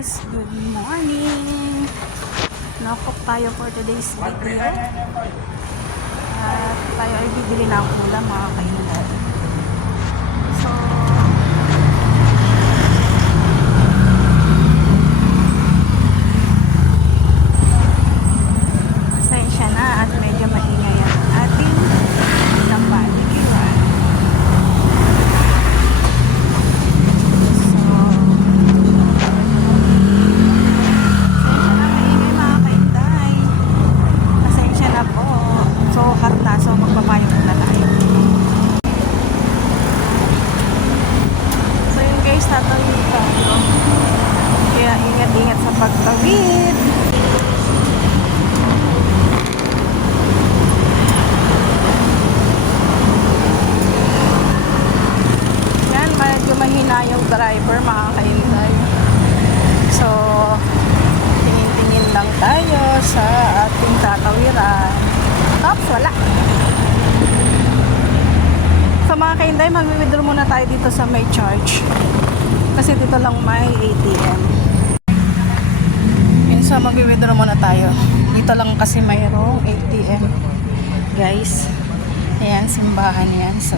guys, good morning. Nakop tayo for today's video. At tayo ay bibili ng ulam mga kainan. So pasensya na at medyo maingay ang ating nambalikiran. Kaya ingat-ingat sa pagtawid. Yan, medyo mahina yung driver mga kainday. So tingin-tingin lang tayo sa ating tatawiran. Oops, wala. So mga kainday, mag-withdraw muna tayo dito sa may charge. Kasi dito lang may ATM. Yun, so mag-withdraw muna tayo. Dito lang kasi mayroong ATM. Guys. Ayan, simbahan yan. So,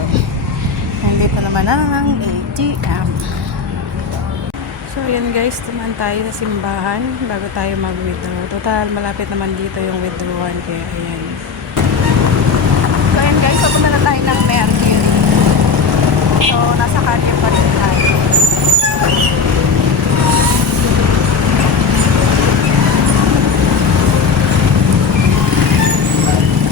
nandito naman ang ATM. So, yun guys. Tuman tayo sa simbahan bago tayo mag-withdraw. Total, malapit naman dito yung withdrawal. Kaya, ayan. So, ayan guys. Papunta na tayo ng Mercury. So, nasa kanya pa rin tayo.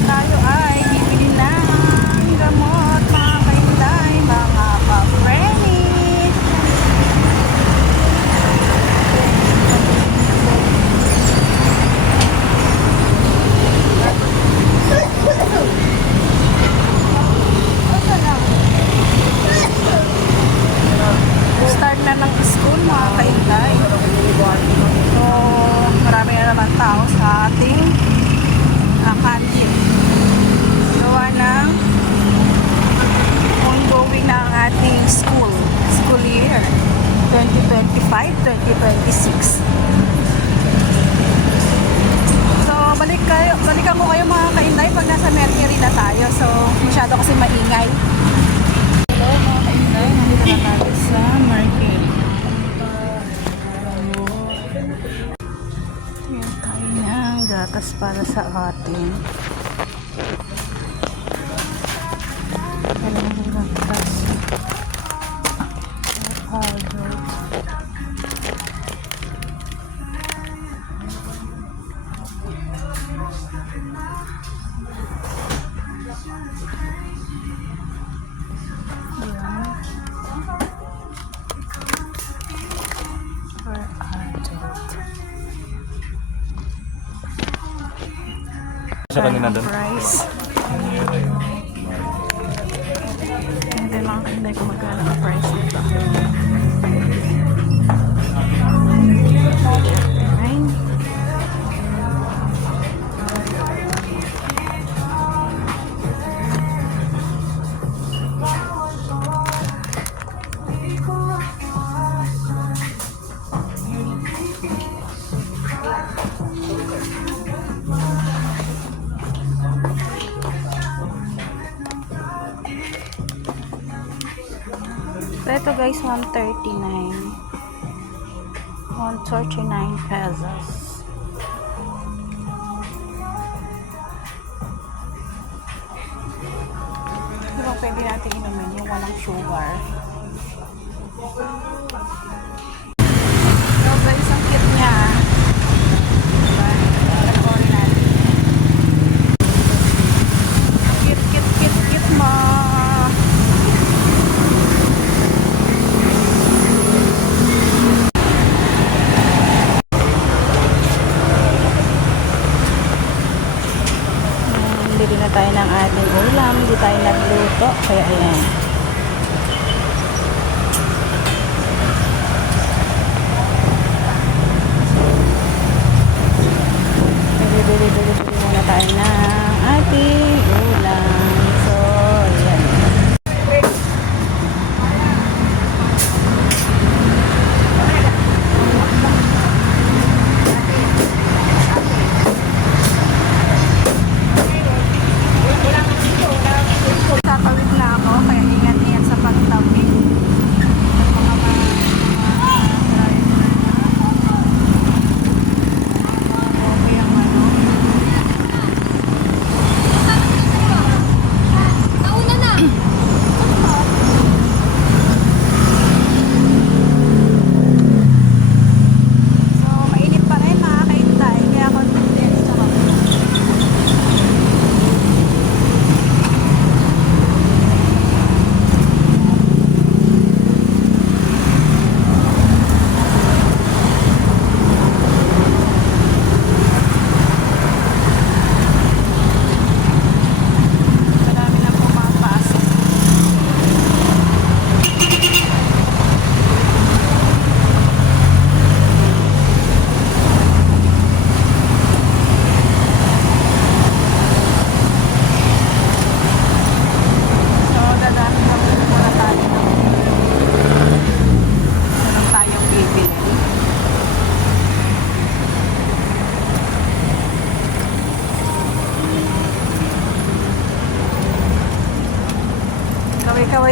Tayo ay bibili ng gamot mga kainday, mga pa-frenny. Start na ng school mga kainday. So marami na naman tao sa ating kantin. Gawa ng ongoing na ang ating school year 2025-2026. So balikan ko kayo mga kainday pag nasa Mercury na tayo. So masyado kasi maingay. Hello mga kainday, nandito na tayo sa Mercury. Yan tayo ng gatas para sa atin. Yan ang gatas. Sa kanina doon. Price. Hindi mga hindi ko magkano ang price nito. Nine. Ito guys, 139 pesos. Di ba pwede natin inumin yung walang sugar? So guys, ang cute niya. Diba? Nag-order natin. Cute mo. Bili na tayo ng ating ulam, hindi tayo nagluto, kaya ayan. Bili muna tayo ng ating ulam. So, ayan.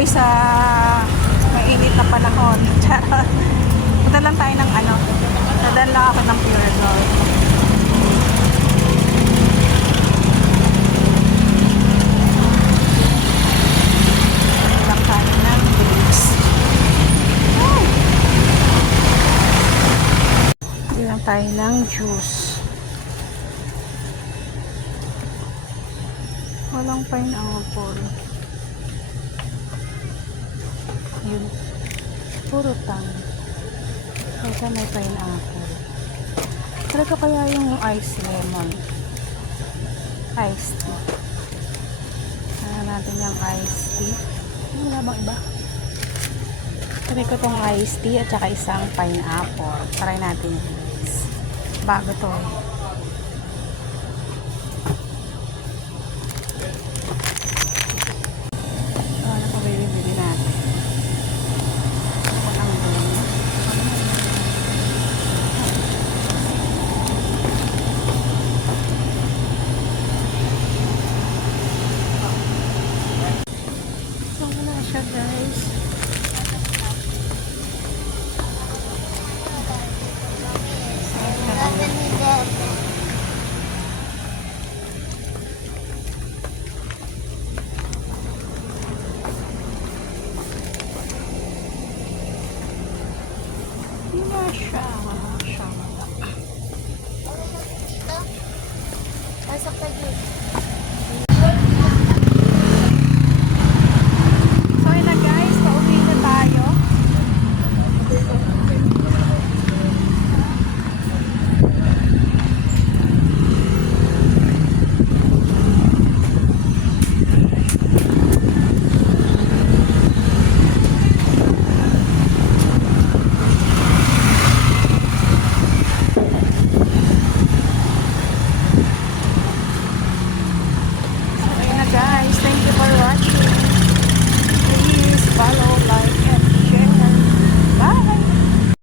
enjoy sa mainit na panahon. Charot. Punta lang tayo ng ano. Nadaan lang ako ng Pure Gold. Lang tayo ng drinks. Lang tayo ng juice. Walang pineapple. Yun. Puro tang. Kaya may pineapple. Talaga kaya yung ice lemon. Iced tea. Ano natin yung iced tea. Wala bang iba? Try ko tong iced tea at saka isang pineapple. Try natin. Bago to.